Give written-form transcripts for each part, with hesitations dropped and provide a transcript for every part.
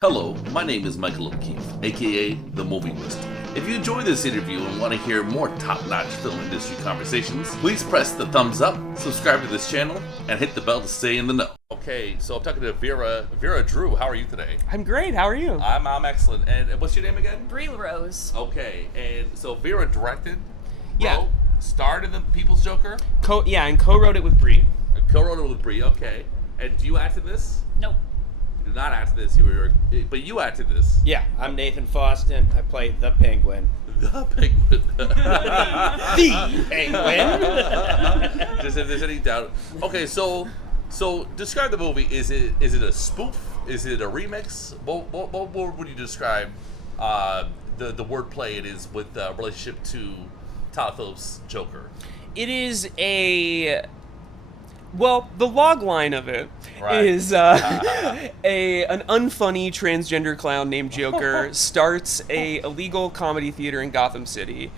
Hello, my name is Michael O'Keefe, aka The Movie Wizard. If you enjoy this interview and want to hear more top-notch film industry conversations, please press the thumbs up, subscribe to this channel, and hit the bell to stay in the know. Okay, so I'm talking to Vera Drew. How are you today? I'm great. How are you? I'm excellent. And what's your name again? Bri LeRose. Okay, and so Vera directed, Yeah. starred in The People's Joker, and co-wrote it with Bri. co-wrote it with Bri. Okay, and do you act in this? Nope. You did not act in this. But you acted this. Yeah, I'm Nathan Faustyn. I play the Penguin. The Penguin. The Penguin. Just if there's any doubt. Okay, so describe the movie. Is it a spoof? Is it a remix? What would you describe the wordplay it is with relationship to Todd Phillips' Joker? It is the log line of it Right. is an unfunny transgender clown named Joker starts a illegal comedy theater in Gotham City.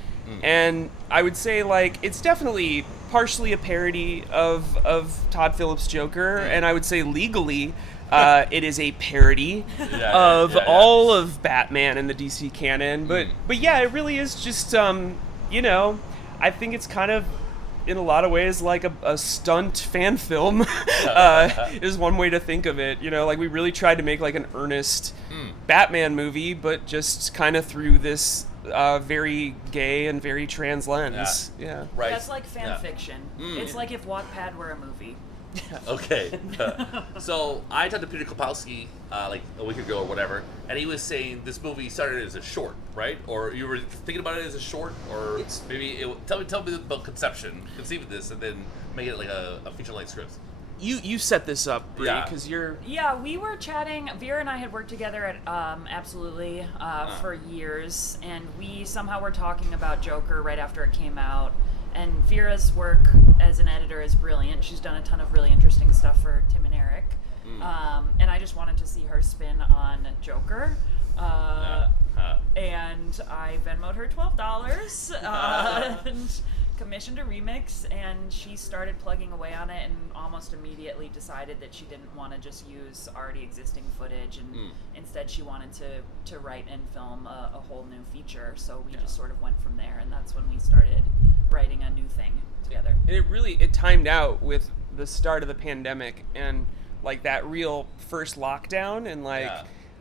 And I would say, it's definitely partially a parody of Todd Phillips' Joker, and I would say legally it is a parody of all of Batman and the DC canon. But yeah, it really is just, I think it's kind of, in a lot of ways, like a stunt fan film is one way to think of it. We really tried to make an earnest Batman movie, but just kind of through this very gay and very trans lens. Yeah. Right. That's like fan fiction. It's like if Wattpad were a movie. Okay. So I talked to Peter Kapowski a week ago or whatever, and he was saying this movie started as a short, right? Or you were thinking about it as a short, or tell me about conceive of this, and then make it like a feature-length script. You set this up, Bri, because you're... Yeah, we were chatting. Vera and I had worked together at Absolutely for years, and we somehow were talking about Joker right after it came out. And Vera's work as an editor is brilliant. She's done a ton of really interesting stuff for Tim and Eric. And I just wanted to see her spin on Joker. And I Venmo'd her $12 and commissioned a remix, and she started plugging away on it and almost immediately decided that she didn't want to just use already existing footage, and instead she wanted to write and film a whole new feature. So we just sort of went from there, and that's when we started writing a new thing together. And it timed out with the start of the pandemic and that real first lockdown, and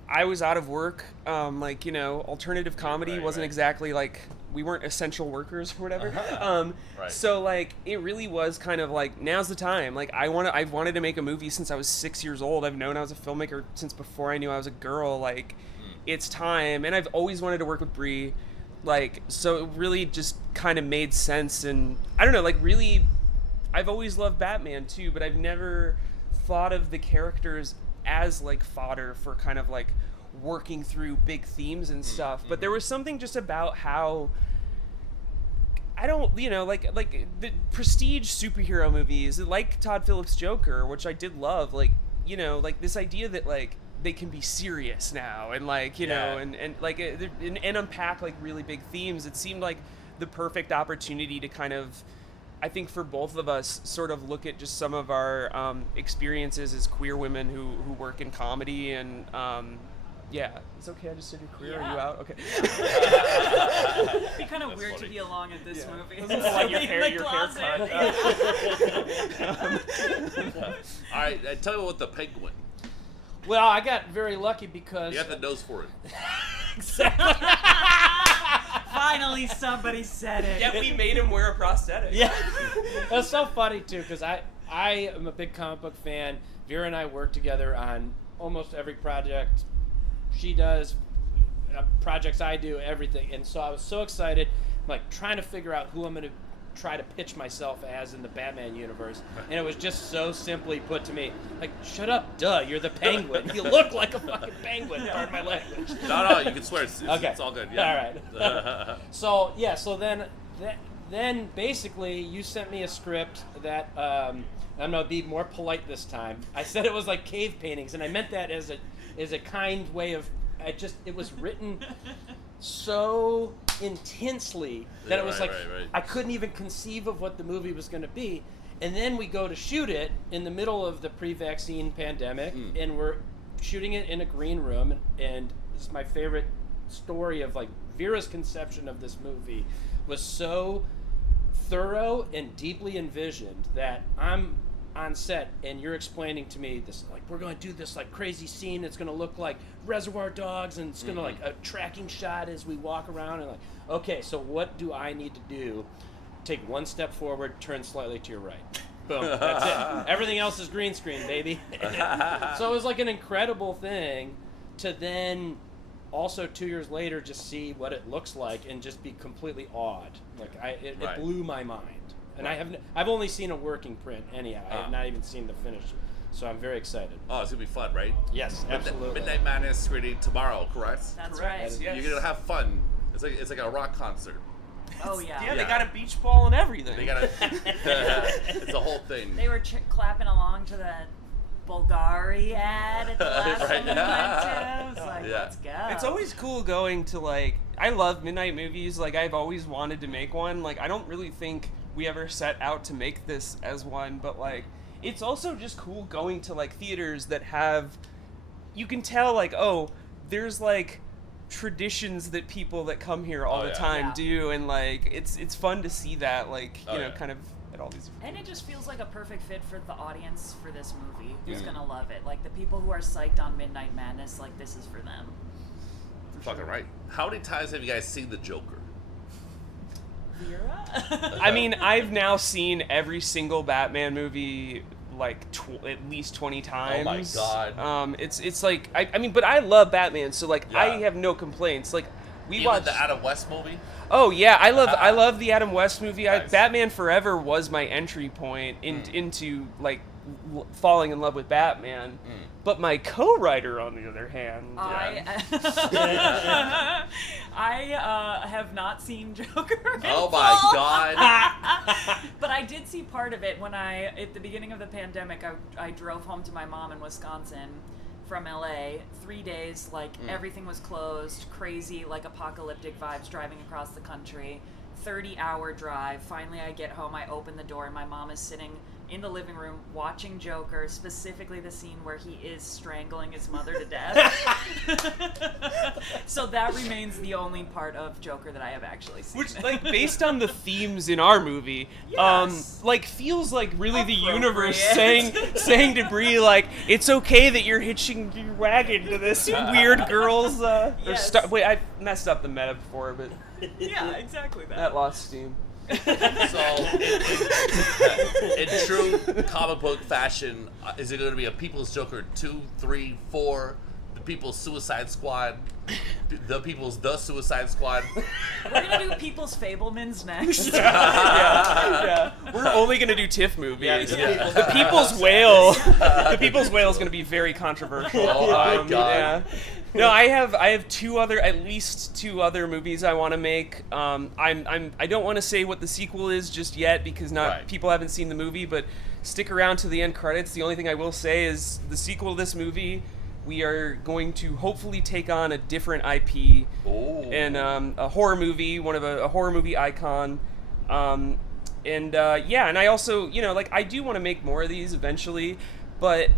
I was out of work. Alternative comedy wasn't exactly we weren't essential workers or whatever. Right. So it really was kind of now's the time. I've wanted to make a movie since I was 6 years old. I've known I was a filmmaker since before I knew I was a girl. It's time, and I've always wanted to work with Bri. So it really just kind of made sense, and I don't know, really, I've always loved Batman too, but I've never thought of the characters as fodder for kind of working through big themes and stuff. But there was something just about how the prestige superhero movies, like Todd Phillips' Joker, which I did love, this idea that they can be serious now and and unpack really big themes. It seemed like the perfect opportunity to kind of, I think, for both of us, sort of look at just some of our experiences as queer women who work in comedy. And it's okay. I just said you're queer. Are you out? Okay. It'd be kind of weird to be along at this movie. Your hair All right, tell me about the Penguin. Well, I got very lucky because... You got the nose for it. Exactly. Finally, somebody said it. Yeah, we made him wear a prosthetic. Yeah. That's so funny, too, because I am a big comic book fan. Vera and I work together on almost every project she does, projects I do, everything. And so I was so excited, trying to figure out who I'm going to try to pitch myself as in the Batman universe, and it was just so simply put to me, shut up, duh, you're the Penguin. You look like a fucking penguin. Pardon my language. No, you can swear. It's all good. Yeah. All right. So then basically you sent me a script that I'm gonna be more polite this time. I said it was like cave paintings, and I meant that as a kind way of, it was written so intensely that it was right. I couldn't even conceive of what the movie was going to be. And then we go to shoot it in the middle of the pre-vaccine pandemic, and we're shooting it in a green room, and this is my favorite story of like Vera's conception of this movie was so thorough and deeply envisioned that I'm on set and you're explaining to me this, like, we're going to do this like crazy scene that's going to look like Reservoir Dogs, and it's going to like a tracking shot as we walk around, and like, okay, so what do I need to do? Take one step forward, turn slightly to your right. Boom, that's it. Everything else is green screen, baby. So it was like an incredible thing to then also 2 years later just see what it looks like and just be completely awed. Like it blew my mind. And I've only seen a working print anyhow. I have not even seen the finish. So I'm very excited. Oh, it's gonna be fun, right? Yes, absolutely. Midnight Madness screening tomorrow, correct? That's Correct. right. Yes. You're gonna have fun. It's like a rock concert. Oh yeah. Yeah, they got a beach ball and everything. They gotta. It's a whole thing. They were clapping along to that Bulgari ad at the last Right. one we went to. It was like, Yeah. let's go. It's always cool going to, like, I love midnight movies. Like, I've always wanted to make one. Like, I don't really think we ever set out to make this as one, but, like, it's also just cool going to, like, theaters that have, you can tell, like, oh, there's, like, traditions that people that come here all the time Yeah. do, and, like, it's fun to see that, like, you know, yeah. kind of at all these. And it just feels like a perfect fit for the audience for this movie. Who's gonna love it? Like the people who are psyched on Midnight Madness, like this is for them. Fucking right. How many times have you guys seen the Joker? Vera? I mean, I've now seen every single Batman movie like at least 20 times. Oh my God. It's like I mean, but I love Batman, so like Yeah. I have no complaints. Like we Even watched the Adam West movie. Oh yeah, I love the Adam West movie. Nice. Batman Forever was my entry point into like falling in love with Batman. But my co-writer, on the other hand, I have not seen Joker. in Oh my full. God. But I did see part of it when at the beginning of the pandemic, I drove home to my mom in Wisconsin from LA. 3 days, like everything was closed, crazy, like apocalyptic vibes driving across the country. 30-hour drive. Finally, I get home, I open the door, and my mom is sitting in the living room watching Joker, specifically the scene where he is strangling his mother to death. So that remains the only part of Joker that I have actually seen. which, like, based on the themes in our movie, Yes. like, feels like really the Appropriate. universe saying to Bri, like, it's okay that you're hitching your wagon to this weird girl's. Yes. Wait, I messed up the metaphor, but Yeah, exactly that. that lost steam. So, in true comic book fashion, is it going to be a People's Joker 2, 3, 4, the People's Suicide Squad, the People's The Suicide Squad? We're gonna do People's Fablemans next. Yeah. We're only gonna do TIFF movies. Yeah. The People's Whale. The People's Whale is gonna be very controversial. Oh my God. Yeah. No, I have at least two other movies I want to make. I don't want to say what the sequel is just yet because people haven't seen the movie, but stick around to the end credits. The only thing I will say is the sequel to this movie, we are going to hopefully take on a different IP and a horror movie, a horror movie icon. And I also, like, I do want to make more of these eventually, but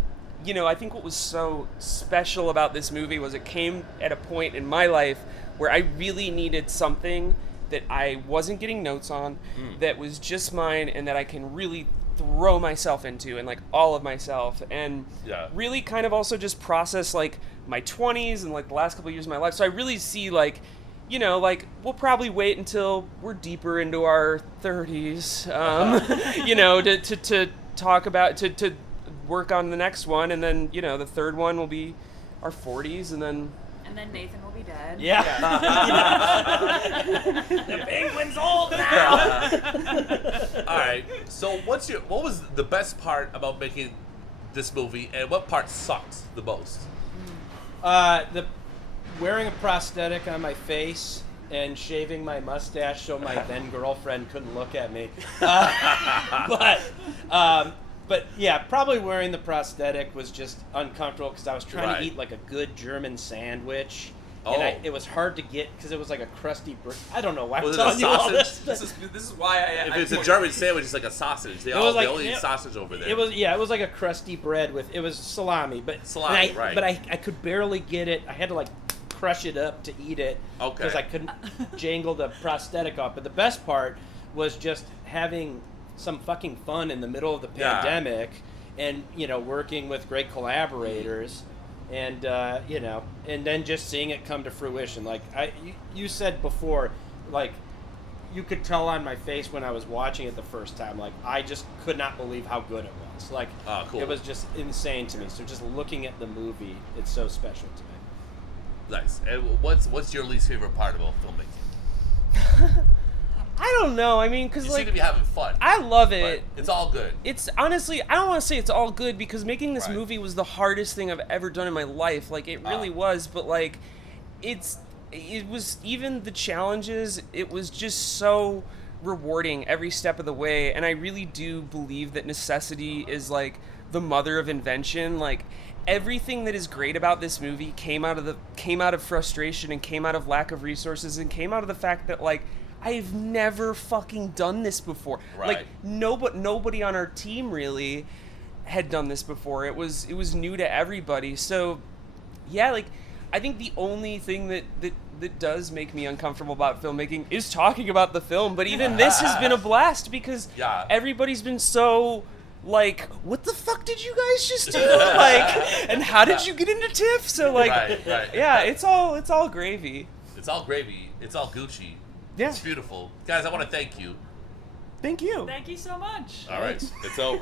I think what was so special about this movie was it came at a point in my life where I really needed something that I wasn't getting notes on, that was just mine, and that I can really throw myself into, and like all of myself, and really kind of also just process like my 20s and like the last couple of years of my life. So I really see like, like we'll probably wait until we're deeper into our 30s, to talk about, to work on the next one, and then the third one will be our 40s, and then Nathan will be dead. the penguin's old now. All right. So, what was the best part about making this movie, and what part sucked the most? The wearing a prosthetic on my face and shaving my mustache so my then girlfriend couldn't look at me. But yeah, probably wearing the prosthetic was just uncomfortable because I was trying to eat like a good German sandwich, And Oh. it was hard to get because it was like a crusty brick. I don't know why I'm Was it a telling you all sausage? this. This is why If it's a German sandwich, it's like a sausage. They only eat sausage over there. It was like a crusty bread with, it was salami, but Salami, and right. But I could barely get it. I had to like crush it up to eat it Okay. because I couldn't jangle the prosthetic off. But the best part was just having some fucking fun in the middle of the Yeah. pandemic, and working with great collaborators. And and then just seeing it come to fruition. Like you said before, like you could tell on my face when I was watching it the first time. Like I just could not believe how good it was. Like Cool. it was just insane to me. So just looking at the movie, it's so special to me. Nice. And what's your least favorite part about filmmaking? I don't know. I mean, because You like seem to be having fun. I love but it. it's all good. It's honestly, I don't want to say it's all good because making this Right. movie was the hardest thing I've ever done in my life. Like, it really was, but like, it was even the challenges, it was just so rewarding every step of the way. And I really do believe that necessity is like the mother of invention. Like, everything that is great about this movie came out of frustration and came out of lack of resources and came out of the fact that like, I've never fucking done this before. Right. Like nobody on our team really had done this before. It was new to everybody. So yeah, like I think the only thing that does make me uncomfortable about filmmaking is talking about the film. But even this has been a blast because Yeah. everybody's been so like, what the fuck did you guys just do? Like, and how did you get into TIFF? So like, Right. yeah, it's all gravy. It's all gravy. It's all Gucci. Yeah. It's beautiful. Guys, I want to thank you. Thank you. Thank you so much. All right. It's over.